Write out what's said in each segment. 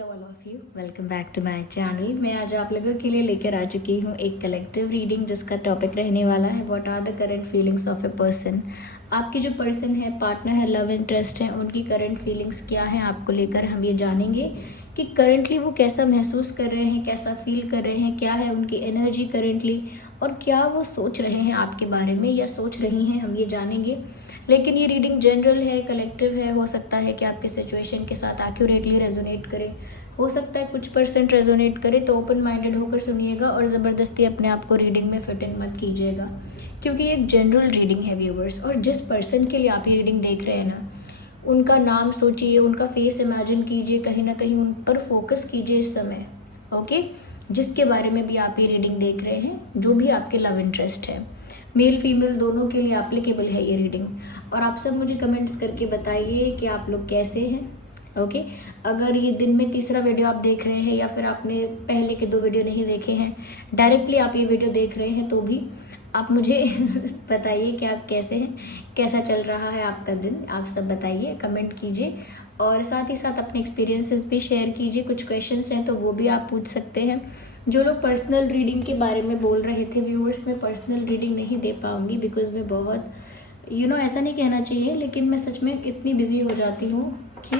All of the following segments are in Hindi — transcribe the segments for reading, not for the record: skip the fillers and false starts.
Hello all of you, welcome back to my channel. मैं आज आप लोगों के लिए लेकर आ चुकी हूँ एक कलेक्टिव रीडिंग जिसका टॉपिक रहने वाला है what are the current feelings of a person. आपकी जो पर्सन है, पार्टनर है, लव इंटरेस्ट है, उनकी करंट फीलिंग्स क्या है आपको लेकर हम ये जानेंगे कि करंटली वो कैसा महसूस कर रहे हैं, कैसा फील कर रहे हैं, क्या है उनकी एनर्जी करंटली और क्या वो सोच रहे हैं आपके बारे में या सोच रही हैं, हम ये जानेंगे। लेकिन ये रीडिंग जनरल है, कलेक्टिव है, हो सकता है कि आपके सिचुएशन के साथ एक्यूरेटली रेजोनेट करे, हो सकता है कुछ परसेंट रेजोनेट करे। तो ओपन माइंडेड होकर सुनिएगा और ज़बरदस्ती अपने आप को रीडिंग में फिट इन मत कीजिएगा, क्योंकि ये एक जनरल रीडिंग है व्यूवर्स। और जिस पर्सन के लिए आप ये रीडिंग देख रहे हैं ना, उनका नाम सोचिए, उनका फेस इमेजिन कीजिए, कहीं ना कहीं उन पर फोकस कीजिए इस समय, ओके। जिसके बारे में भी आप ये रीडिंग देख रहे हैं, जो भी आपके लव इंटरेस्ट है, मेल फीमेल दोनों के लिए एप्लीकेबल है ये रीडिंग। और आप सब मुझे कमेंट्स करके बताइए कि आप लोग कैसे हैं, ओके। अगर ये दिन में तीसरा वीडियो आप देख रहे हैं या फिर आपने पहले के 2 वीडियो नहीं देखे हैं, डायरेक्टली आप ये वीडियो देख रहे हैं, तो भी आप मुझे बताइए कि आप कैसे हैं, कैसा चल रहा है आपका दिन। आप सब बताइए, कमेंट कीजिए और साथ ही साथ अपने एक्सपीरियंसेस भी शेयर कीजिए। कुछ क्वेश्चंस हैं तो वो भी आप पूछ सकते हैं। जो लोग पर्सनल रीडिंग के बारे में बोल रहे थे व्यूअर्स, मैं पर्सनल रीडिंग नहीं दे पाऊँगी बिकॉज मैं बहुत ऐसा नहीं कहना चाहिए, लेकिन मैं सच में इतनी बिजी हो जाती हूँ कि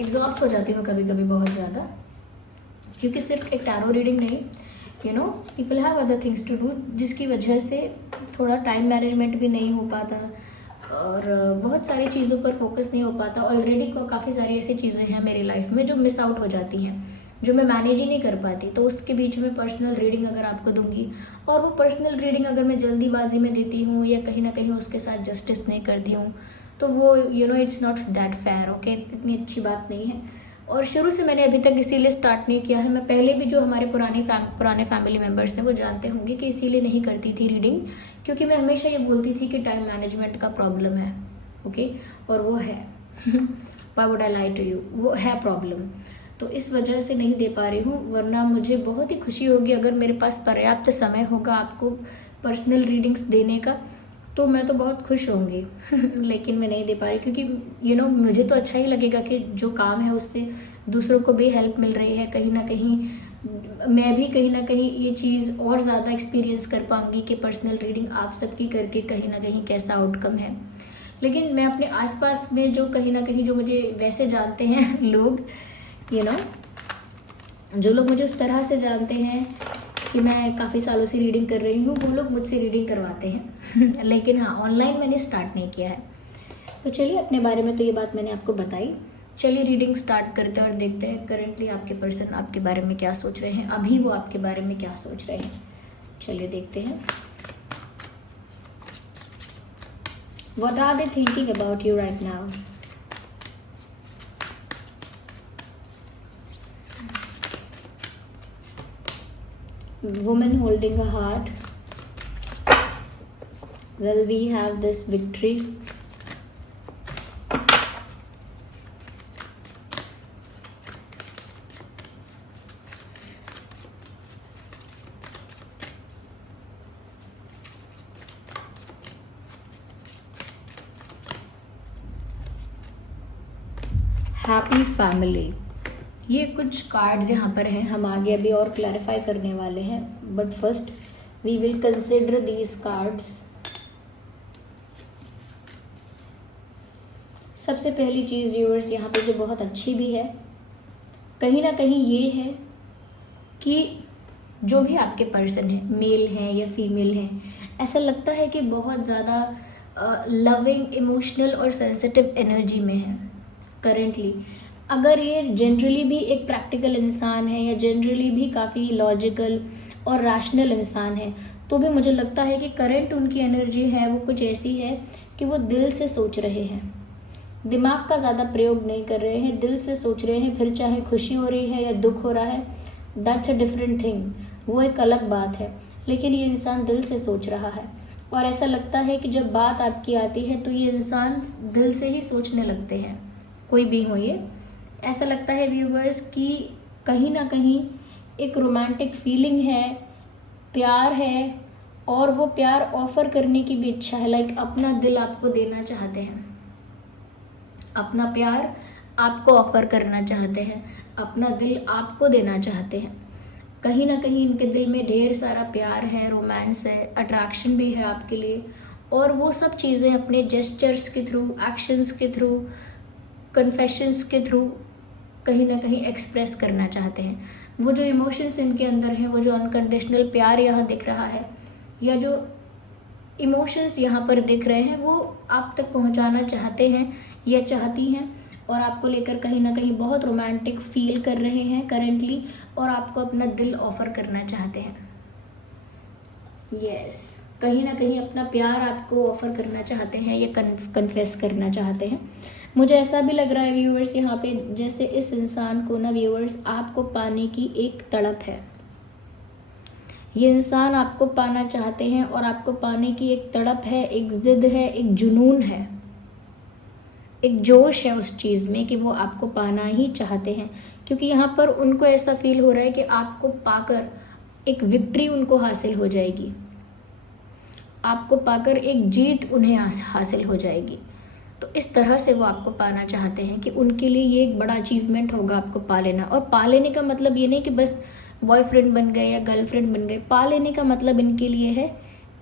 एग्जॉस्ट हो जाती हूँ कभी कभी बहुत ज़्यादा, क्योंकि सिर्फ एक टैरो रीडिंग नहीं, people have other things to do, जिसकी वजह से थोड़ा टाइम मैनेजमेंट भी नहीं हो पाता और बहुत सारी चीज़ों पर फोकस नहीं हो पाता। ऑलरेडी काफ़ी सारी ऐसी चीज़ें हैं मेरी लाइफ में जो मिस आउट हो जाती हैं, जो मैं मैनेज ही नहीं कर पाती। तो उसके बीच में पर्सनल रीडिंग अगर आपको दूंगी, और वो पर्सनल रीडिंग अगर मैं जल्दीबाजी में देती हूँ या कहीं ना कहीं उसके साथ जस्टिस नहीं करती हूँ, तो वो it's not that fair, okay. इतनी अच्छी बात नहीं है। और शुरू से मैंने अभी तक इसीलिए स्टार्ट नहीं किया है। मैं पहले भी जो हमारे पुराने फैमिली मेम्बर्स हैं वो जानते होंगे कि इसीलिए नहीं करती थी रीडिंग, क्योंकि मैं हमेशा ये बोलती थी कि टाइम मैनेजमेंट का प्रॉब्लम है, ओके। और वो है why would I lie to you, वो है प्रॉब्लम। तो इस वजह से नहीं दे पा रही हूँ, वरना मुझे बहुत ही खुशी होगी अगर मेरे पास पर्याप्त समय होगा आपको पर्सनल रीडिंग्स देने का, तो मैं तो बहुत खुश होंगी लेकिन मैं नहीं दे पा रही, क्योंकि मुझे तो अच्छा ही लगेगा कि जो काम है उससे दूसरों को भी हेल्प मिल रही है। कहीं ना कहीं मैं भी कहीं ना कहीं ये चीज़ और ज़्यादा एक्सपीरियंस कर पाऊँगी कि पर्सनल रीडिंग आप सबकी करके कहीं ना कहीं कैसा आउटकम है। लेकिन मैं अपने आसपास में जो कहीं ना कहीं जो मुझे वैसे जानते हैं लोग, जो लोग मुझे उस तरह से जानते हैं कि मैं काफ़ी सालों से रीडिंग कर रही हूँ, वो लोग मुझसे रीडिंग करवाते हैं लेकिन हाँ, ऑनलाइन मैंने स्टार्ट नहीं किया है। तो चलिए, अपने बारे में तो ये बात मैंने आपको बताई, चलिए रीडिंग स्टार्ट करते हैं और देखते हैं करंटली आपके पर्सन आपके बारे में क्या सोच रहे हैं, अभी वो आपके बारे में क्या सोच रहे हैं। चलिए देखते हैं। What are they thinking about you right now. Woman holding a heart. Will we have this victory? Happy family. ये कुछ कार्ड्स यहाँ पर हैं, हम आगे अभी और क्लैरिफाई करने वाले हैं, but first we will consider these cards. सबसे पहली चीज़ व्यूअर्स यहाँ पे जो बहुत अच्छी भी है, कहीं ना कहीं ये है कि जो भी आपके पर्सन है, मेल हैं या फीमेल हैं, ऐसा लगता है कि बहुत ज़्यादा लविंग, इमोशनल और सेंसिटिव एनर्जी में है करेंटली। अगर ये जनरली भी एक प्रैक्टिकल इंसान है या जनरली भी काफ़ी लॉजिकल और रैशनल इंसान है, तो भी मुझे लगता है कि करंट उनकी एनर्जी है वो कुछ ऐसी है कि वो दिल से सोच रहे हैं, दिमाग का ज़्यादा प्रयोग नहीं कर रहे हैं, दिल से सोच रहे हैं। फिर चाहे खुशी हो रही है या दुख हो रहा है, दैट्स अ डिफरेंट थिंग, वो एक अलग बात है। लेकिन ये इंसान दिल से सोच रहा है और ऐसा लगता है कि जब बात आपकी आती है तो ये इंसान दिल से ही सोचने लगते हैं, कोई भी हो ये। ऐसा लगता है व्यूवर्स कि कहीं ना कहीं एक रोमांटिक फीलिंग है, प्यार है, और वो प्यार ऑफर करने की भी इच्छा है। लाइक अपना दिल आपको देना चाहते हैं, अपना प्यार आपको ऑफर करना चाहते हैं, अपना दिल आपको देना चाहते हैं। कहीं ना कहीं इनके दिल में ढेर सारा प्यार है, रोमांस है, अट्रैक्शन भी है आपके लिए, और वो सब चीज़ें अपने जेस्चर्स के थ्रू, एक्शंस के थ्रू, कन्फेशंस के थ्रू कहीं ना कहीं एक्सप्रेस करना चाहते हैं। वो जो इमोशंस इनके अंदर हैं, वो जो अनकंडीशनल प्यार यहाँ दिख रहा है, या जो इमोशंस यहाँ पर दिख रहे हैं, वो आप तक पहुँचाना चाहते हैं या चाहती हैं, और आपको लेकर कहीं ना कहीं बहुत रोमांटिक फील कर रहे हैं करेंटली, और आपको अपना दिल ऑफर करना चाहते हैं। यस, कहीं ना कहीं अपना प्यार आपको ऑफर करना चाहते हैं या कन्फेस करना चाहते हैं। मुझे ऐसा भी लग रहा है व्यूअर्स यहाँ पे, जैसे इस इंसान को ना व्यूअर्स आपको पाने की एक तड़प है। ये इंसान आपको पाना चाहते हैं और आपको पाने की एक तड़प है, एक जिद है, एक जुनून है, एक जोश है उस चीज़ में कि वो आपको पाना ही चाहते हैं। क्योंकि यहाँ पर उनको ऐसा फील हो रहा है कि आपको पाकर एक विक्ट्री उनको हासिल हो जाएगी, आपको पाकर एक जीत उन्हें हासिल हो जाएगी। तो इस तरह से वो आपको पाना चाहते हैं कि उनके लिए ये एक बड़ा अचीवमेंट होगा आपको पा लेना। और पा लेने का मतलब ये नहीं कि बस बॉयफ्रेंड बन गए या गर्लफ्रेंड बन गए। पा लेने का मतलब इनके लिए है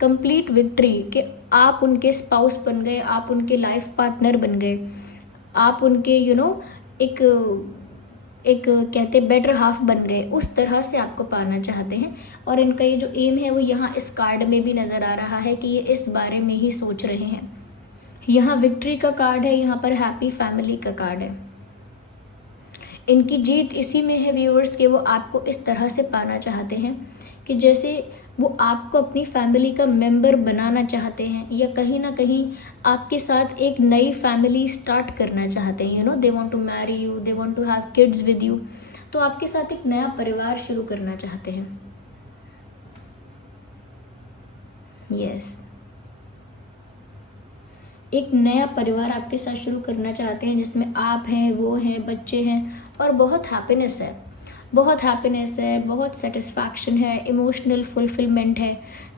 कंप्लीट विक्ट्री, कि आप उनके स्पाउस बन गए, आप उनके लाइफ पार्टनर बन गए, आप उनके एक कहते बेटर हाफ बन गए। उस तरह से आपको पाना चाहते हैं। और इनका ये जो एम है वो यहाँ इस कार्ड में भी नज़र आ रहा है कि ये इस बारे में ही सोच रहे हैं। यहाँ विक्ट्री का कार्ड है, यहाँ पर हैप्पी फैमिली का कार्ड है। इनकी जीत इसी में है व्यूअर्स कि वो आपको इस तरह से पाना चाहते हैं कि जैसे वो आपको अपनी फैमिली का मेंबर बनाना चाहते हैं, या कहीं ना कहीं आपके साथ एक नई फैमिली स्टार्ट करना चाहते हैं। They want to marry you, they want to have kids with you. तो आपके साथ एक नया परिवार शुरू करना चाहते हैं। यस, एक नया परिवार आपके साथ शुरू करना चाहते हैं जिसमें आप हैं, वो हैं, बच्चे हैं, और बहुत हैप्पीनेस है, बहुत हैप्पीनेस है, बहुत सेटिस्फैक्शन है, इमोशनल फुलफिलमेंट है,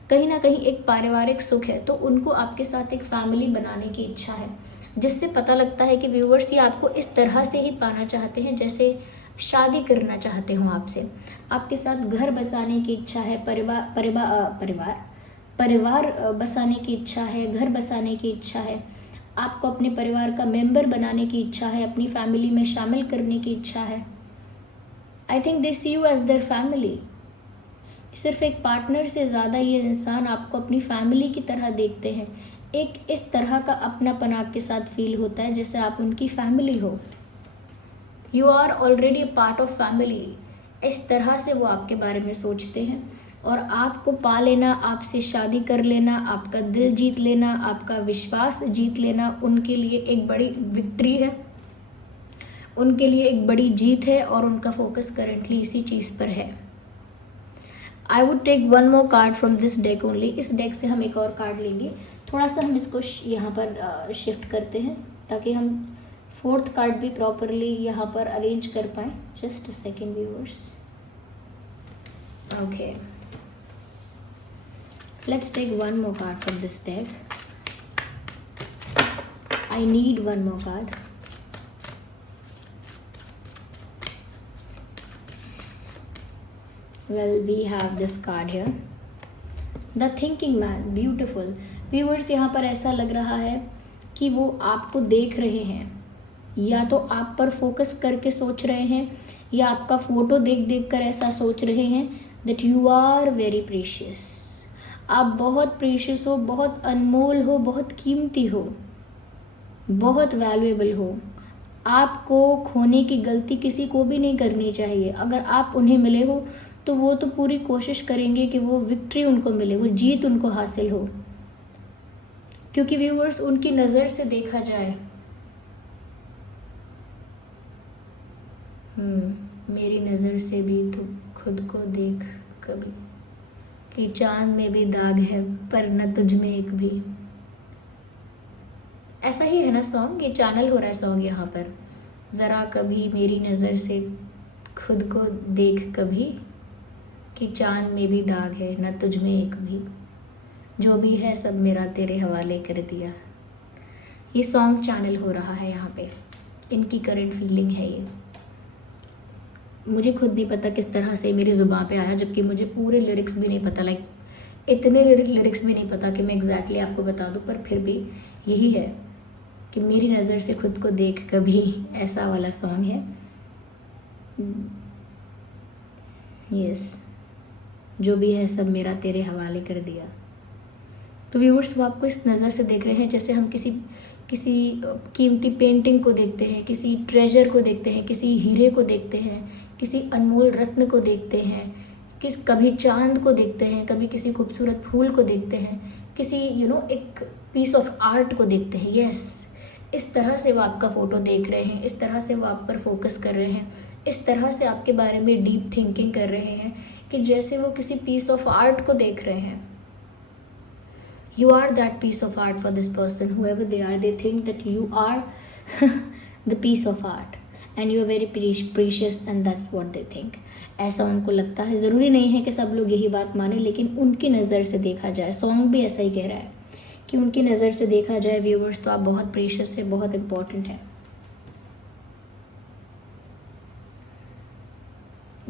कहीं ना कहीं एक पारिवारिक सुख है। तो उनको आपके साथ एक फैमिली बनाने की इच्छा है, जिससे पता लगता है कि व्यूअर्स ये आपको इस तरह से ही पाना चाहते हैं जैसे शादी करना चाहते हो आपसे। आपके साथ घर बसाने की इच्छा है, परिवार बसाने की इच्छा है, घर बसाने की इच्छा है, आपको अपने परिवार का मेंबर बनाने की इच्छा है, अपनी फैमिली में शामिल करने की इच्छा है। I think they see you as their family. सिर्फ एक पार्टनर से ज़्यादा ये इंसान आपको अपनी फैमिली की तरह देखते हैं। एक इस तरह का अपनापन आपके साथ फील होता है जैसे आप उनकी फैमिली हो। You are already part of family. इस तरह से वो आपके बारे में सोचते हैं, और आपको पा लेना, आपसे शादी कर लेना, आपका दिल जीत लेना, आपका विश्वास जीत लेना उनके लिए एक बड़ी विक्ट्री है, उनके लिए एक बड़ी जीत है, और उनका फोकस करेंटली इसी चीज़ पर है। I would take one more card from this deck only. इस डेक से हम एक और कार्ड लेंगे। थोड़ा सा हम इसको यहाँ पर शिफ्ट करते हैं ताकि हम फोर्थ कार्ड भी प्रॉपरली यहाँ पर अरेंज कर पाएँ। Just a second viewers. Okay, let's take one more card from this deck. I need one more card. Well, we have this card here, the thinking man. Beautiful viewers, यहाँ पर ऐसा लग रहा है कि वो आपको देख रहे हैं, या तो आप पर फोकस करके सोच रहे हैं, या आपका फोटो देख देख कर ऐसा सोच रहे हैं that you are very precious. आप बहुत प्रीशियस हो, बहुत अनमोल हो, बहुत कीमती हो, बहुत वैल्यूएबल हो। आपको खोने की गलती किसी को भी नहीं करनी चाहिए। अगर आप उन्हें मिले हो तो वो तो पूरी कोशिश करेंगे कि वो विक्ट्री उनको मिले, वो जीत उनको हासिल हो। क्योंकि व्यूअर्स, उनकी नज़र से देखा जाए, मेरी नज़र से भी तो खुद को देख कभी, कि चांद में भी दाग है पर न तुझ में एक भी। ऐसा ही है ना सॉन्ग, ये चैनल हो रहा है सॉन्ग यहाँ पर। ज़रा कभी मेरी नज़र से खुद को देख कभी, कि चांद में भी दाग है न तुझ में एक भी, जो भी है सब मेरा तेरे हवाले कर दिया। ये सॉन्ग चैनल हो रहा है यहाँ पे, इनकी करंट फीलिंग है ये। मुझे खुद नहीं पता किस तरह से मेरी ज़ुबान पे आया, जबकि मुझे पूरे लिरिक्स भी नहीं पता, लाइक इतने लिरिक्स भी नहीं पता कि मैं एग्जैक्टली आपको बता दूँ, पर फिर भी यही है कि मेरी नज़र से खुद को देख कभी, ऐसा वाला सॉन्ग है। यस, जो भी है सब मेरा तेरे हवाले कर दिया। तो व्यूअर्स, वो आपको इस नज़र से देख रहे हैं जैसे हम किसी कीमती पेंटिंग को देखते हैं, किसी ट्रेजर को देखते हैं, किसी हीरे को देखते हैं, किसी अनमोल रत्न को देखते हैं, कभी चांद को देखते हैं, कभी किसी खूबसूरत फूल को देखते हैं, किसी एक पीस ऑफ आर्ट को देखते हैं। यस, इस तरह से वो आपका फ़ोटो देख रहे हैं, इस तरह से वो आप पर फोकस कर रहे हैं, इस तरह से आपके बारे में डीप थिंकिंग कर रहे हैं कि जैसे वो किसी पीस ऑफ आर्ट को देख रहे हैं। You are that piece of art for this person, whoever they are. They think that you are the piece of art and you are very precious, and that's what they think. ऐसा उनको लगता है। ज़रूरी नहीं है कि सब लोग यही बात माने, लेकिन उनकी नज़र से देखा जाए, सॉन्ग भी ऐसा ही कह रहा है कि उनकी नज़र से देखा जाए व्यूवर्स, तो आप बहुत प्रीशियस है, बहुत इम्पोर्टेंट है।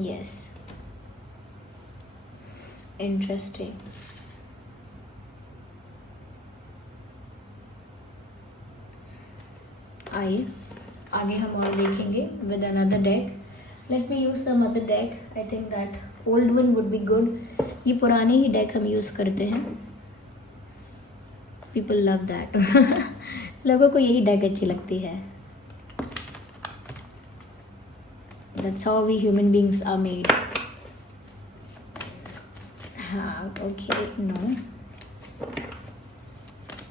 Yes, interesting. आइए आगे हम और देखेंगे with another deck. Let me use some other deck. I think that old one would be good. ये पुरानी ही डेक हम यूज़ करते हैं, पीपल लव दैट। लोगों को यही डेक अच्छी लगती है। That's how we human beings are made. हाँ, ओके, नो।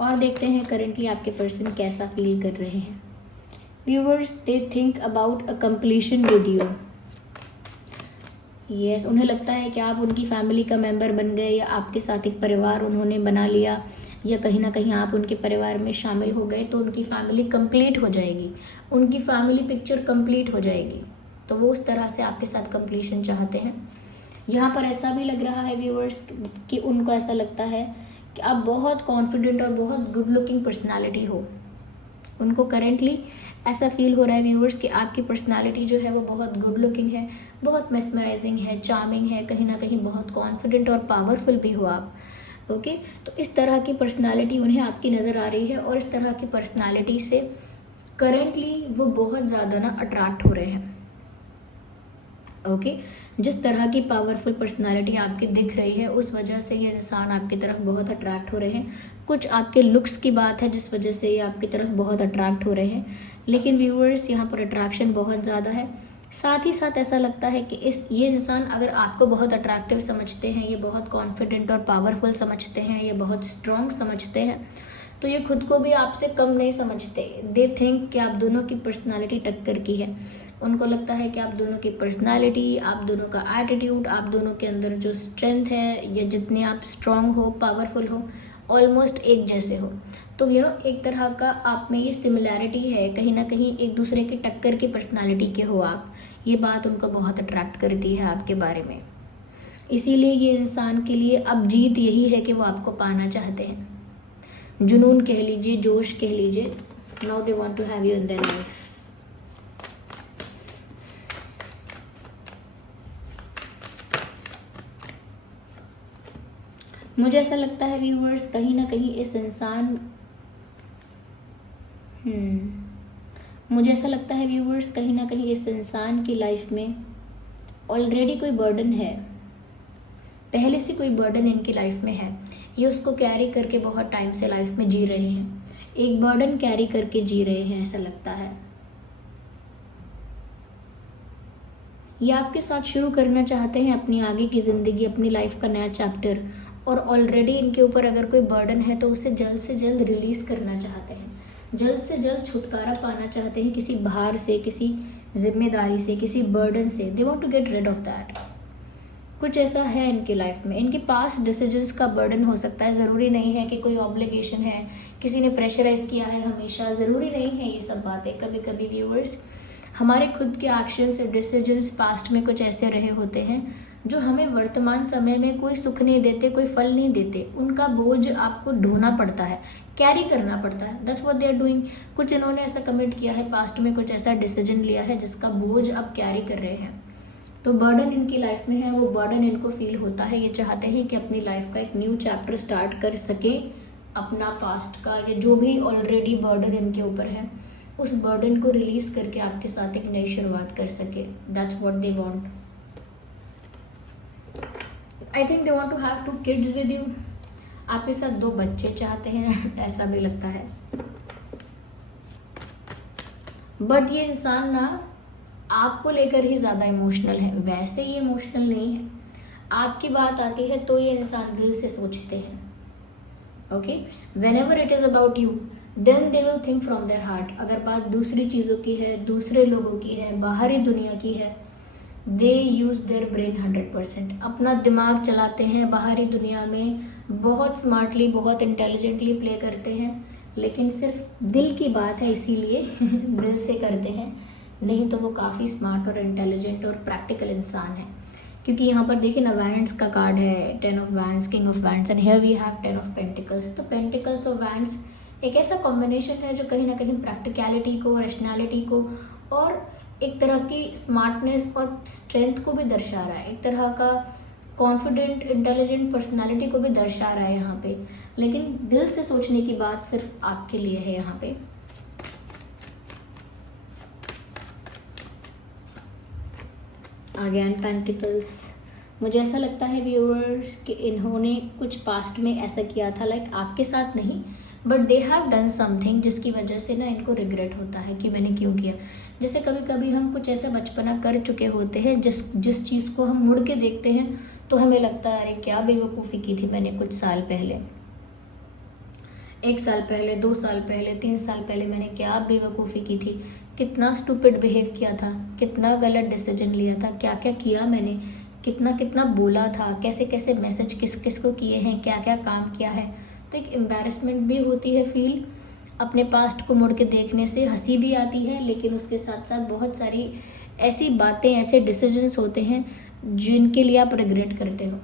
और देखते हैं करेंटली आपके पर्सन कैसा फील कर रहे हैं। Viewers, they think about a completion with you. Yes, उन्हें लगता है कि आप उनकी फैमिली का मेंबर बन गए, या आपके साथ एक परिवार उन्होंने बना लिया, या कहीं ना कहीं आप उनके परिवार में शामिल हो गए, तो उनकी फैमिली कंप्लीट हो जाएगी, उनकी फैमिली पिक्चर कंप्लीट हो जाएगी। तो वो उस तरह से आपके साथ कंप्लीशन चाहते हैं। यहाँ पर ऐसा भी लग रहा है व्यूवर्स कि उनको ऐसा लगता है कि आप बहुत कॉन्फिडेंट और बहुत गुड लुकिंग पर्सनालिटी हो। उनको करेंटली ऐसा फील हो रहा है व्यूवर्स कि आपकी पर्सनालिटी जो है वो बहुत गुड लुकिंग है, बहुत मेस्मराइजिंग है, चार्मिंग है, कहीं ना कहीं बहुत कॉन्फिडेंट और पावरफुल भी हो आप। ओके, तो इस तरह की पर्सनालिटी उन्हें आपकी नज़र आ रही है, और इस तरह की पर्सनालिटी से करेंटली वो बहुत ज़्यादा ना अट्रैक्ट हो रहे हैं। ओके, जिस तरह की पावरफुल पर्सनालिटी आपकी दिख रही है, उस वजह से ये इंसान आपकी तरफ बहुत अट्रैक्ट हो रहे हैं। कुछ आपके लुक्स की बात है जिस वजह से ये आपकी तरफ बहुत अट्रैक्ट हो रहे हैं, लेकिन व्यूअर्स यहाँ पर अट्रैक्शन बहुत ज़्यादा है। साथ ही साथ ऐसा लगता है कि ये इंसान अगर आपको बहुत अट्रैक्टिव समझते हैं, ये बहुत कॉन्फिडेंट और पावरफुल समझते हैं, ये बहुत स्ट्रॉन्ग समझते हैं, तो ये खुद को भी आपसे कम नहीं समझते। दे थिंक कि आप दोनों की पर्सनालिटी टक्कर की है। उनको लगता है कि आप दोनों की पर्सनालिटी, आप दोनों का एटीट्यूड, आप दोनों के अंदर जो स्ट्रेंथ है, या जितने आप स्ट्रॉन्ग हो, पावरफुल हो, ऑलमोस्ट एक जैसे हो। तो एक तरह का आप में ये सिमिलैरिटी है, कहीं ना कहीं एक दूसरे के टक्कर की पर्सनालिटी के हो आप। ये बात उनको बहुत अट्रैक्ट करती है आपके बारे में। इसीलिए ये इंसान के लिए अब जीत यही है कि वो आपको पाना चाहते हैं। जुनून कह लीजिए, जोश कह लीजिए, now they want to have you in their life. मुझे ऐसा लगता है व्यूवर्स, कहीं ना कहीं इस इंसान मुझे ऐसा लगता है व्यूवर्स, कहीं ना कहीं इस इंसान की लाइफ में ऑलरेडी कोई बर्डन है, पहले से कोई बर्डन इनकी लाइफ में है। ये उसको कैरी करके बहुत टाइम से लाइफ में जी रहे हैं, एक बर्डन कैरी करके जी रहे हैं, ऐसा लगता है। ये आपके साथ शुरू करना चाहते हैं अपनी आगे की ज़िंदगी, अपनी लाइफ का नया चैप्टर, और ऑलरेडी इनके ऊपर अगर कोई बर्डन है तो उसे जल्द से जल्द रिलीज़ करना चाहते हैं, जल्द से जल्द छुटकारा पाना चाहते हैं किसी भार से, किसी जिम्मेदारी से, किसी बर्डन से। They want to get rid of that. कुछ ऐसा है इनकी लाइफ में, इनके पास डिसीजंस का बर्डन हो सकता है। ज़रूरी नहीं है कि कोई ऑब्लिगेशन है, किसी ने प्रेशराइज किया है हमेशा, ज़रूरी नहीं है ये सब बातें। कभी कभी व्यूअर्स, हमारे खुद के एक्शंस, डिसीजंस पास्ट में कुछ ऐसे रहे होते हैं जो हमें वर्तमान समय में कोई सुख नहीं देते, कोई फल नहीं देते। उनका बोझ आपको ढोना पड़ता है, कैरी करना पड़ता है। That's what they are doing. कुछ इन्होंने ऐसा कमिट किया है पास्ट में, कुछ ऐसा डिसीजन लिया है जिसका बोझ अब कैरी कर रहे हैं। तो बर्डन इनकी लाइफ में है, वो बर्डन इनको फील होता है। ये चाहते हैं कि अपनी लाइफ का एक न्यू चैप्टर स्टार्ट कर सके, अपना पास्ट का या जो भी ऑलरेडी बर्डन इनके ऊपर है उस बर्डन को रिलीज करके आपके साथ एक नई शुरुआत कर सके। That's what they want. I think they want to have 2 kids with you. आपके साथ 2 बच्चे चाहते हैं ऐसा भी लगता है। बट ये इंसान ना आपको लेकर ही ज़्यादा इमोशनल है, वैसे ये इमोशनल नहीं है। आपकी बात आती है तो ये इंसान दिल से सोचते हैं। Okay, whenever it is about you then they will think from their heart. अगर बात दूसरी चीज़ों की है, दूसरे लोगों की है, बाहरी दुनिया की है, दे यूज़ देयर ब्रेन 100%। अपना दिमाग चलाते हैं बाहरी दुनिया में, बहुत स्मार्टली, बहुत इंटेलिजेंटली प्ले करते हैं, लेकिन सिर्फ दिल की बात है इसीलिए दिल से करते हैं, नहीं तो वो काफ़ी स्मार्ट और इंटेलिजेंट और प्रैक्टिकल इंसान है। क्योंकि यहाँ पर देखिए ना, वैंड्स का कार्ड है, 10 of wands, king of wands and here we have 10 of pentacles. तो पेंटिकल्स और वैंड्स एक ऐसा कॉम्बिनेशन है जो कहीं ना कहीं प्रैक्टिकलिटी को, रैशनैलिटी को और एक तरह की स्मार्टनेस और स्ट्रेंथ को भी दर्शा रहा है, एक तरह का कॉन्फिडेंट इंटेलिजेंट पर्सनालिटी को भी दर्शा रहा है यहाँ पे। लेकिन दिल से सोचने की बात सिर्फ आपके लिए है यहाँ पे। Again pentacles. मुझे ऐसा लगता है व्यूअर्स कि इन्होंने कुछ पास्ट में ऐसा किया था, लाइक आपके साथ नहीं, but they have done something जिसकी वजह से ना इनको रिग्रेट होता है कि मैंने क्यों किया। जैसे कभी कभी हम कुछ ऐसा बचपना कर चुके होते हैं जिस चीज़ को हम मुड़ के देखते हैं तो हमें लगता है अरे क्या बेवकूफ़ी की थी मैंने कुछ साल पहले, 1 साल पहले, 2 साल पहले, 3 साल पहले मैंने क्या बेवकूफ़ी की थी, कितना स्टूपिड बिहेव किया था, कितना गलत डिसीजन लिया था, क्या क्या किया मैंने, कितना कितना बोला था, कैसे कैसे मैसेज किस किस को किए हैं, क्या क्या काम किया है। तो एक एम्बैरेसमेंट भी होती है फील, अपने पास्ट को मुड़ के देखने से हंसी भी आती है, लेकिन उसके साथ साथ बहुत सारी ऐसी बातें, ऐसे डिसीजंस होते हैं जिनके लिए आप रिग्रेट करते हो।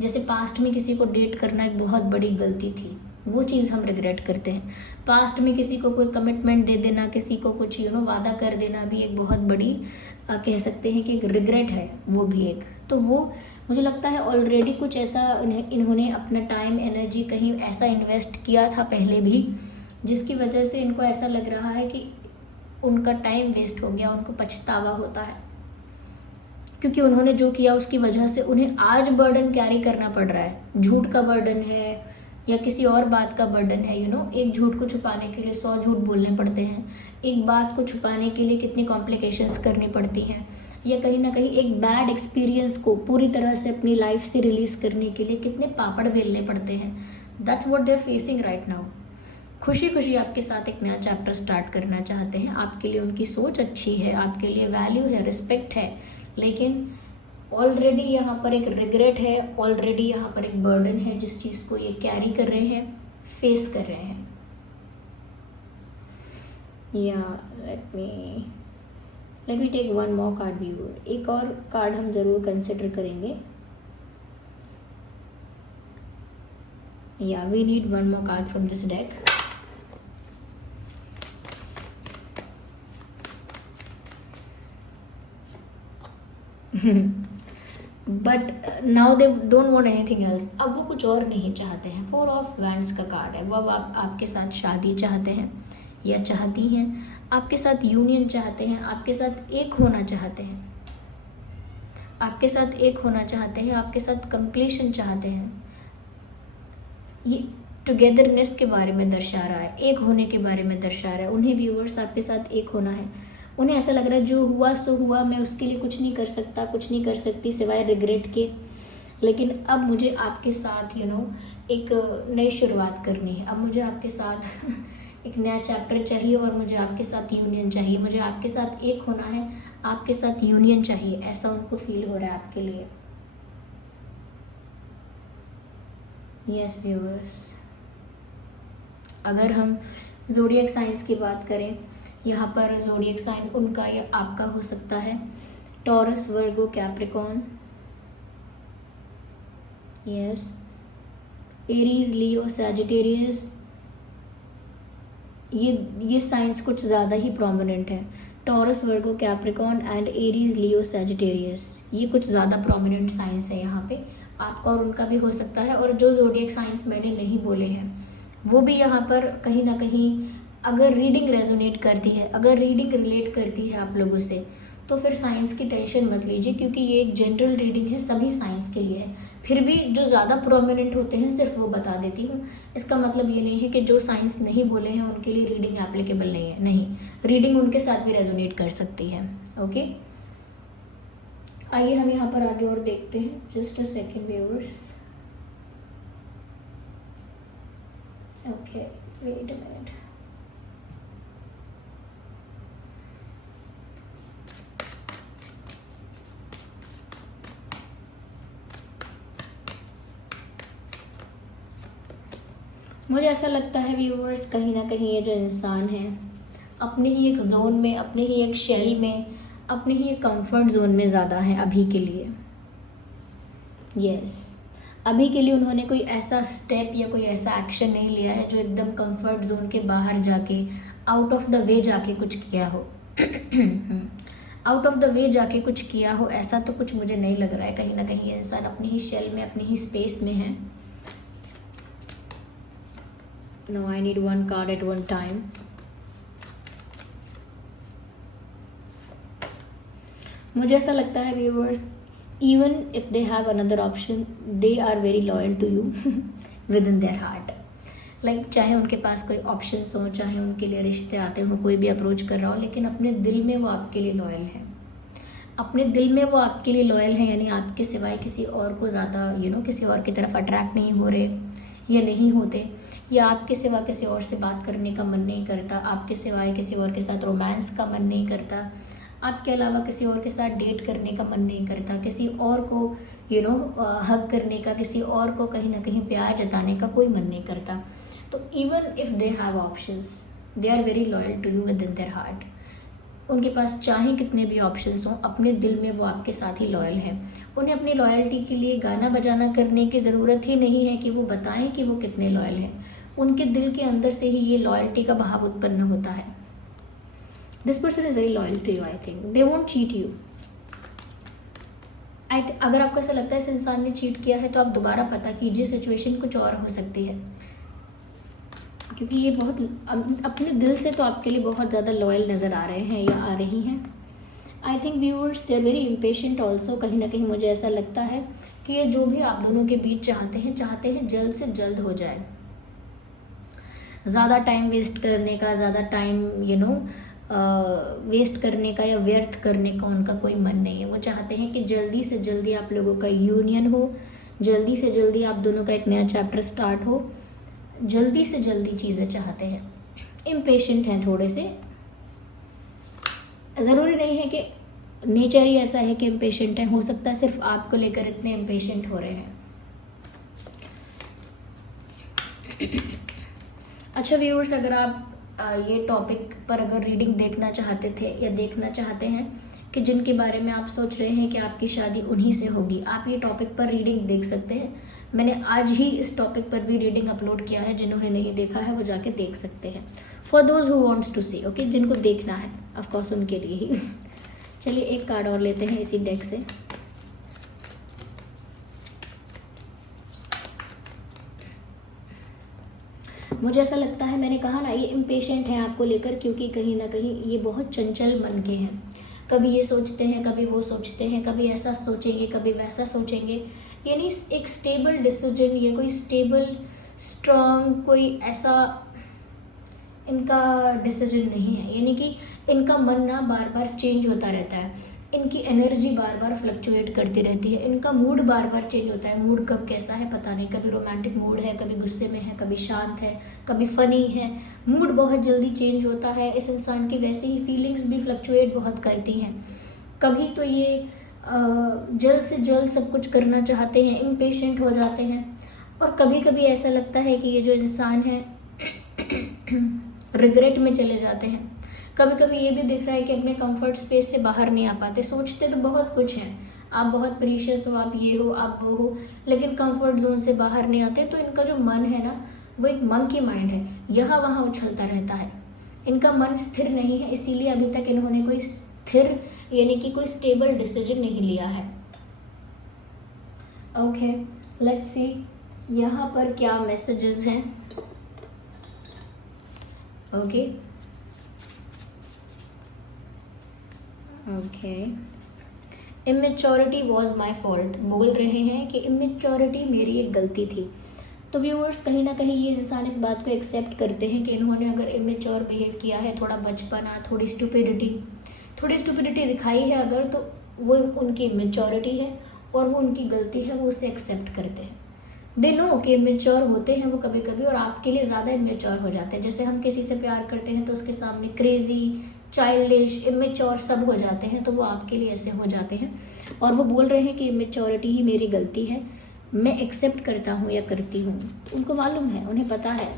जैसे पास्ट में किसी को डेट करना एक बहुत बड़ी गलती थी, वो चीज़ हम रिग्रेट करते हैं। पास्ट में किसी को कोई कमिटमेंट दे देना, किसी को कुछ वादा कर देना भी एक बहुत बड़ी कह सकते हैं कि एक रिग्रेट है, वो भी एक। तो वो मुझे लगता है ऑलरेडी कुछ ऐसा इन्होंने अपना टाइम, एनर्जी कहीं ऐसा इन्वेस्ट किया था पहले भी, जिसकी वजह से इनको ऐसा लग रहा है कि उनका टाइम वेस्ट हो गया, उनको पछतावा होता है क्योंकि उन्होंने जो किया उसकी वजह से उन्हें आज बर्डन कैरी करना पड़ रहा है। झूठ का बर्डन है या किसी और बात का बर्डन है। एक झूठ को छुपाने के लिए 100 झूठ बोलने पड़ते हैं, एक बात को छुपाने के लिए कितनी कॉम्प्लिकेशंस करनी पड़ती हैं, या कहीं ना कहीं एक बैड एक्सपीरियंस को पूरी तरह से अपनी लाइफ से रिलीज़ करने के लिए कितने पापड़ बेलने पड़ते हैं। That's what they are facing right now. खुशी खुशी आपके साथ एक नया चैप्टर स्टार्ट करना चाहते हैं। आपके लिए उनकी सोच अच्छी है, आपके लिए वैल्यू है, रिस्पेक्ट है, लेकिन ऑलरेडी यहाँ पर एक रिग्रेट है, ऑलरेडी यहाँ पर एक बर्डन है जिस चीज़ को ये कैरी कर रहे हैं, फेस कर रहे हैं। या let me take one more card viewer. एक और कार्ड हम ज़रूर कंसिडर करेंगे। या we need one more card from this deck. But now they don't want anything else. अब वो कुछ और नहीं चाहते हैं। 4 ऑफ वैंड्स का कार्ड है। वो अब आपके साथ शादी चाहते हैं या चाहती हैं, आपके साथ यूनियन चाहते हैं, आपके साथ एक होना चाहते हैं, आपके साथ एक होना चाहते हैं, आपके साथ कंप्लीशन चाहते हैं। ये टुगेदरनेस के बारे में दर्शा रहा है, एक होने के बारे में दर्शा रहा है। उन्हें व्यूअर्स आपके साथ एक होना है। उन्हें ऐसा लग रहा है जो हुआ सो हुआ, मैं उसके लिए कुछ नहीं कर सकता, कुछ नहीं कर सकती सिवाय रिग्रेट के, लेकिन अब मुझे आपके साथ एक नई शुरुआत करनी है। अब मुझे आपके साथ एक नया चैप्टर चाहिए और मुझे आपके साथ यूनियन चाहिए, मुझे आपके साथ एक होना है, आपके साथ यूनियन चाहिए, ऐसा उनको फील हो रहा है आपके लिए। यस व्यूअर्स, अगर हम ज़ोडिएक साइंस की बात करें, यहाँ पर ज़ोडिएक साइन उनका या आपका हो सकता है टॉरस, वर्गो, कैप्रिकॉर्न, यस, एरीज, लियो, सैजिटेरियस। ये साइंस कुछ ज़्यादा ही प्रोमिनेंट है। Taurus, Virgo, Capricorn and Aries, Leo, Sagittarius. ये कुछ ज़्यादा प्रोमिनेंट साइंस है यहाँ पे, आपका और उनका भी हो सकता है। और जो ज़ोडिएक साइंस मैंने नहीं बोले हैं वो भी यहाँ पर कहीं ना कहीं अगर रीडिंग रेजोनेट करती है, अगर रीडिंग रिलेट करती है आप लोगों से, तो फिर साइंस की टेंशन मत लीजिए, क्योंकि ये एक जनरल रीडिंग है, सभी साइंस के लिए है। फिर भी जो ज़्यादा प्रोमिनेंट होते हैं सिर्फ वो बता देती हूँ। इसका मतलब ये नहीं है कि जो साइंस नहीं बोले हैं उनके लिए रीडिंग एप्लीकेबल नहीं है, नहीं, रीडिंग उनके साथ भी रेजोनेट कर सकती है। ओके, आइए हम यहाँ पर आगे और देखते हैं। Just a second viewers. Okay, wait a minute. मुझे ऐसा लगता है व्यूअर्स, कहीं ना कहीं ये जो इंसान है अपने ही एक जोन में, अपने ही एक शेल में, अपने ही एक कंफर्ट जोन में ज़्यादा है अभी के लिए। यस, अभी के लिए उन्होंने कोई ऐसा स्टेप या कोई ऐसा एक्शन नहीं लिया है जो एकदम कंफर्ट जोन के बाहर जाके, आउट ऑफ द वे जाके कुछ किया हो। आउट ऑफ द वे जाके कुछ किया हो ऐसा तो कुछ मुझे नहीं लग रहा है। कहीं ना कहीं ये इंसान अपनी ही शेल में, अपनी ही स्पेस में है। No, I need one card at one time. मुझे ऐसा लगता है viewers, even if they have another option, they are very loyal to you within their heart. Like चाहे उनके पास कोई ऑप्शंस हो, चाहे उनके लिए रिश्ते आते हो, कोई भी अप्रोच कर रहा हो, लेकिन अपने दिल में वो आपके लिए लॉयल है। अपने दिल में वो आपके लिए लॉयल है, यानी आपके सिवाय किसी और को ज़्यादा किसी और की तरफ अट्रैक्ट नहीं हो रहे या नहीं होते, या आपके सिवा किसी और से बात करने का मन नहीं करता, आपके सिवाय किसी और के साथ रोमांस का मन नहीं करता, आपके अलावा किसी और के साथ डेट करने का मन नहीं करता, किसी और को हग करने का, किसी और को कहीं ना कहीं प्यार जताने का कोई मन नहीं करता। तो even if they have options, they are very loyal to you within their heart. उनके पास चाहे कितने भी ऑप्शंस हों, अपने दिल में वो आपके साथ ही लॉयल हैं। उन्हें अपनी लॉयल्टी के लिए गाना बजाना करने की ज़रूरत ही नहीं है कि वो बताएं कि वो कितने लॉयल हैं। उनके दिल के अंदर से ही ये लॉयल्टी का भाव उत्पन्न होता है। This person is very loyal to you, I think they won't cheat you. अगर आपको ऐसा लगता है इस इंसान ने चीट किया है तो आप दोबारा पता कीजिए, सिचुएशन कुछ और हो सकती है, क्योंकि ये बहुत अपने दिल से तो आपके लिए बहुत ज़्यादा लॉयल नज़र आ रहे हैं या आ रही हैं। I think viewers they are very impatient also. कहीं ना कहीं मुझे ऐसा लगता है कि ये जो भी आप दोनों के बीच चाहते हैं जल्द से जल्द हो जाए। ज़्यादा टाइम वेस्ट करने का, ज़्यादा टाइम वेस्ट करने का या व्यर्थ करने का उनका कोई मन नहीं है। वो चाहते हैं कि जल्दी से जल्दी आप लोगों का यूनियन हो, जल्दी से जल्दी आप दोनों का एक नया चैप्टर स्टार्ट हो, जल्दी से जल्दी चीज़ें चाहते हैं। इम्पेशेंट हैं थोड़े से, ज़रूरी नहीं है कि नेचर ही ऐसा है कि इम्पेशेंट है, हो सकता है सिर्फ आपको लेकर इतने इम्पेशेंट हो रहे हैं। अच्छा व्यूअर्स, अगर आप ये टॉपिक पर अगर रीडिंग देखना चाहते थे या देखना चाहते हैं कि जिनके बारे में आप सोच रहे हैं कि आपकी शादी उन्हीं से होगी, आप ये टॉपिक पर रीडिंग देख सकते हैं। मैंने आज ही इस टॉपिक पर भी रीडिंग अपलोड किया है, जिन्होंने नहीं देखा है वो जाके देख सकते हैं। For those who wants to see, okay, जिनको देखना है ऑफकोर्स उनके लिए ही। चलिए एक कार्ड और लेते हैं इसी डेक से। मुझे ऐसा लगता है, मैंने कहा ना, ये इम्पेशेंट है आपको लेकर, क्योंकि कहीं ना कहीं ये बहुत चंचल मन के हैं। कभी ये सोचते हैं, कभी वो सोचते हैं, कभी ऐसा सोचेंगे, कभी वैसा सोचेंगे। यानी एक स्टेबल डिसीजन या कोई स्टेबल स्ट्रॉन्ग कोई ऐसा इनका डिसीजन नहीं है। यानी कि इनका मन ना बार बार चेंज होता रहता है, इनकी एनर्जी बार बार फ्लक्चुएट करती रहती है, इनका मूड बार बार चेंज होता है। मूड कब कैसा है पता नहीं, कभी रोमांटिक मूड है, कभी गुस्से में है, कभी शांत है, कभी फ़नी है। मूड बहुत जल्दी चेंज होता है इस इंसान की। वैसे ही फीलिंग्स भी फ्लक्चुएट बहुत करती हैं। कभी तो ये जल्द से जल्द सब कुछ करना चाहते हैं, इम्पेशेंट हो जाते हैं, और कभी कभी ऐसा लगता है कि ये जो इंसान है रिग्रेट में चले जाते हैं। कभी कभी ये भी दिख रहा है कि अपने कंफर्ट स्पेस से बाहर नहीं आ पाते। सोचते तो बहुत कुछ हैं, आप बहुत प्रीशियस हो, आप ये हो, आप वो हो, लेकिन कंफर्ट जोन से बाहर नहीं आते। तो इनका जो मन है ना, वो एक मंकी माइंड है, यहाँ वहाँ उछलता रहता है। इनका मन स्थिर नहीं है, इसीलिए अभी तक इन्होंने कोई स्थिर यानी कि कोई स्टेबल डिसीजन नहीं लिया है। ओके, लेट्स सी यहाँ पर क्या मैसेजेस हैं। Okay okay, immaturity was my fault, बोल रहे हैं कि इमेच्योरिटी मेरी एक गलती थी। तो व्यूअर्स, कहीं ना कहीं ये इंसान इस बात को एक्सेप्ट करते हैं कि इन्होंने अगर इमेच्योर बिहेव किया है, थोड़ा बचपना, थोड़ी स्टुपिडिटी दिखाई है अगर, तो वो उनकी इमेच्योरिटी है और वो उनकी गलती है, वो उसे एक्सेप्ट करते हैं। दे नो कि इमेच्योर होते हैं वो कभी कभी, और आपके लिए ज़्यादा इमेच्योर हो जाते हैं। जैसे हम किसी से प्यार करते हैं तो उसके सामने क्रेजी, चाइल्डिश, इमेच्योर सब हो जाते हैं, तो वो आपके लिए ऐसे हो जाते हैं। और वो बोल रहे हैं कि इमेच्योरिटी ही मेरी गलती है, मैं एक्सेप्ट करता हूँ या करती हूँ। उनको मालूम है, उन्हें पता है।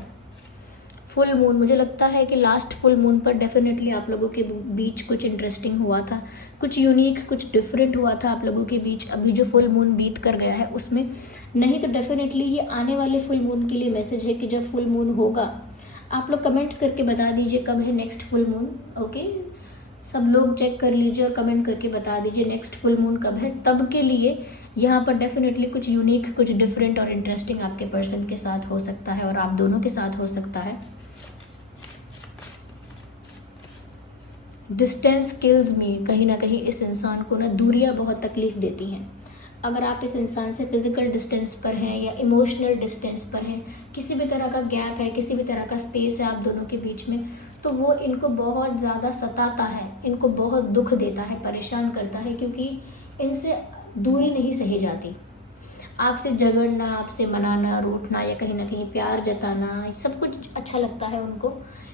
फुल मून, मुझे लगता है कि लास्ट फुल मून पर डेफिनेटली आप लोगों के बीच कुछ इंटरेस्टिंग हुआ था, कुछ यूनिक, कुछ डिफरेंट हुआ था आप लोगों के बीच। अभी जो फुल मून बीत कर गया है उसमें नहीं, तो डेफिनेटली ये आने वाले फुल मून के लिए मैसेज है कि जब फुल मून होगा, आप लोग कमेंट्स करके बता दीजिए कब है नेक्स्ट फुल मून। ओके, सब लोग चेक कर लीजिए और कमेंट करके बता दीजिए नेक्स्ट फुल मून कब है। तब के लिए यहाँ पर डेफिनेटली कुछ यूनिक, कुछ डिफरेंट और इंटरेस्टिंग आपके पर्सन के साथ हो सकता है और आप दोनों के साथ हो सकता है। डिस्टेंस किल्स मी, कहीं ना कहीं इस इंसान को ना दूरियां बहुत तकलीफ देती हैं। अगर आप इस इंसान से फिजिकल डिस्टेंस पर हैं या इमोशनल डिस्टेंस पर हैं, किसी भी तरह का गैप है, किसी भी तरह का स्पेस है आप दोनों के बीच में, तो वो इनको बहुत ज़्यादा सताता है, इनको बहुत दुख देता है, परेशान करता है, क्योंकि इनसे दूरी नहीं सही जाती। आपसे झगड़ना, आपसे मनाना, रूठना या कहीं ना कहीं प्यार जताना, सब कुछ अच्छा लगता है उनको।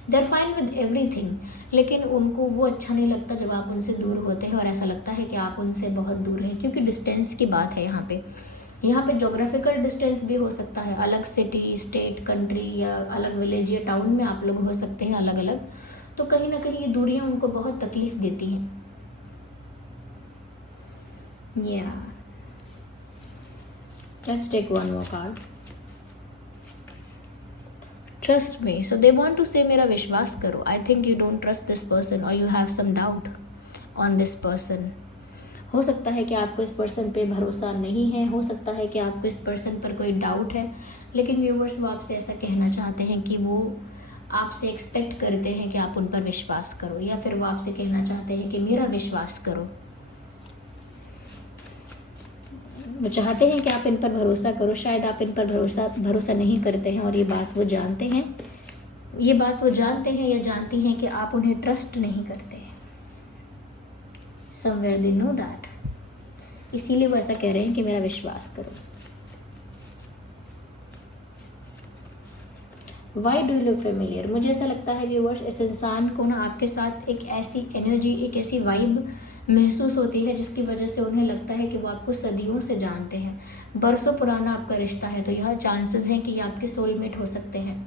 They are fine with everything, लेकिन उनको वो अच्छा नहीं लगता जब आप उनसे दूर होते हैं, और ऐसा लगता है कि आप उनसे बहुत दूर हैं, क्योंकि डिस्टेंस की बात है यहाँ पे जोग्राफिकल डिस्टेंस भी हो सकता है, अलग सिटी, स्टेट, कंट्री या अलग विलेज या टाउन में आप लोग हो सकते हैं अलग अलग। तो कहीं ना कहीं ये दूरियां उनको बहुत तकलीफ देती हैं। या let's take one more card. Trust me, so they want to say मेरा विश्वास करो। I think you don't trust this person और you have some doubt on this person. हो सकता है कि आपको इस पर्सन पे भरोसा नहीं है, हो सकता है कि आपको इस पर्सन पर कोई डाउट है, लेकिन व्यूवर्स वो आपसे ऐसा कहना चाहते हैं कि वो आपसे एक्सपेक्ट करते हैं कि आप उन पर विश्वास करो, या फिर वो आपसे कहना चाहते हैं कि मेरा विश्वास करो। वो चाहते हैं कि आप इन पर भरोसा करो। शायद आप इन पर भरोसा नहीं करते हैं और ये बात वो जानते हैं, या जानती हैं कि आप उन्हें ट्रस्ट नहीं करते हैं। समवेयर दे नो दैट, इसीलिए वो ऐसा कह रहे हैं कि मेरा विश्वास करो। Why do you look familiar, मुझे ऐसा लगता है व्यूअर्स, इस इंसान को ना आपके साथ एक ऐसी एनर्जी, एक ऐसी वाइब महसूस होती है जिसकी वजह से उन्हें लगता है कि वो आपको सदियों से जानते हैं, बरसों पुराना आपका रिश्ता है। तो यह चांसेस हैं कि ये आपके सोलमेट हो सकते हैं।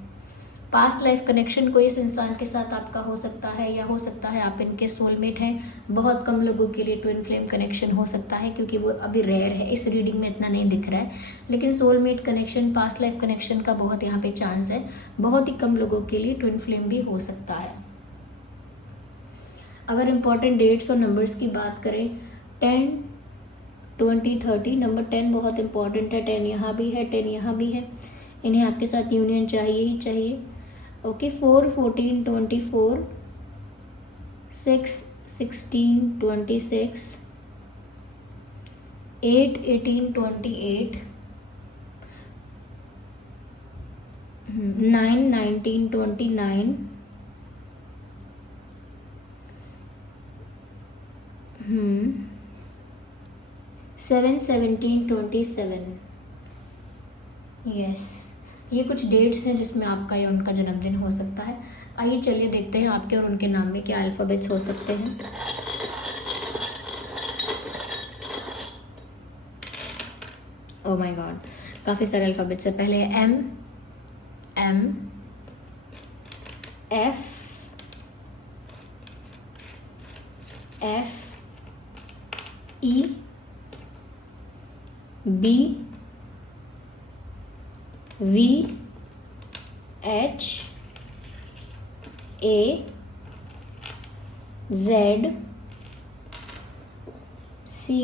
पास्ट लाइफ कनेक्शन कोई इस इंसान के साथ आपका हो सकता है, या हो सकता है आप इनके सोलमेट हैं। बहुत कम लोगों के लिए ट्विन फ्लेम कनेक्शन हो सकता है, क्योंकि वो अभी रेयर है, इस रीडिंग में इतना नहीं दिख रहा है। लेकिन soulmate connection, past life connection का बहुत यहाँ पे चांस है। बहुत ही कम लोगों के लिए ट्विन फ्लेम भी हो सकता है। अगर इम्पॉर्टेंट डेट्स और नंबर्स की बात करें, 10, 20, 30, नंबर 10 बहुत इंपॉर्टेंट है। 10 यहाँ भी है, 10 यहाँ भी है। इन्हें आपके साथ यूनियन चाहिए ही चाहिए। ओके, 4, 14, 24, 6, 16, 26, 8, 18, 28, 9, 19, 29, 7, 17, 27। यस, ये कुछ डेट्स हैं जिसमें आपका या उनका जन्मदिन हो सकता है। आइए चलिए देखते हैं आपके और उनके नाम में क्या अल्फ़ाबेट्स हो सकते हैं। ओह माय गॉड, काफ़ी सारे अल्फ़ाबेट्स है। पहले है M, F, E, B, V, H, A Z C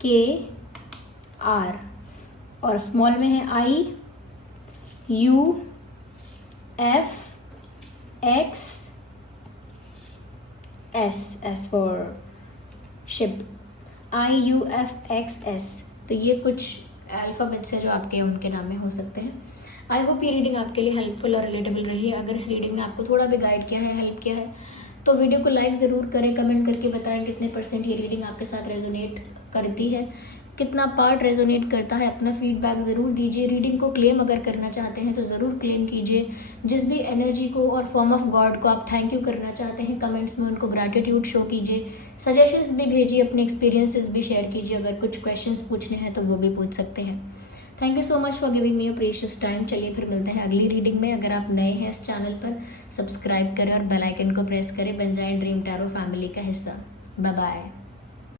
K R और स्मॉल में है I U F X S for ship, IUFXS। तो ये कुछ अल्फ़ाबेट्स है जो आपके उनके नाम में हो सकते हैं। आई होप ये रीडिंग आपके लिए हेल्पफुल और रिलेटेबल रही है। अगर इस रीडिंग ने आपको थोड़ा भी गाइड किया है, हेल्प किया है, तो वीडियो को लाइक ज़रूर करें, कमेंट करके बताएं कितने % ये रीडिंग आपके साथ रेजोनेट करती है, कितना पार्ट रेजोनेट करता है। अपना फीडबैक ज़रूर दीजिए। रीडिंग को क्लेम अगर करना चाहते हैं तो ज़रूर क्लेम कीजिए। जिस भी एनर्जी को और फॉर्म ऑफ गॉड को आप थैंक यू करना चाहते हैं, कमेंट्स में उनको ग्रैटिट्यूड शो कीजिए। सजेशंस भी भेजिए, अपने एक्सपीरियंसेस भी शेयर कीजिए। अगर कुछ क्वेश्चंस पूछने हैं तो वो भी पूछ सकते हैं। Thank you so much for giving me a precious time. चलिए फिर मिलते हैं अगली रीडिंग में। अगर आप नए हैं इस चैनल पर, सब्सक्राइब करें और बेल आइकन को प्रेस करें, बन जाएं ड्रीम टैरो फैमिली का हिस्सा। Bye bye.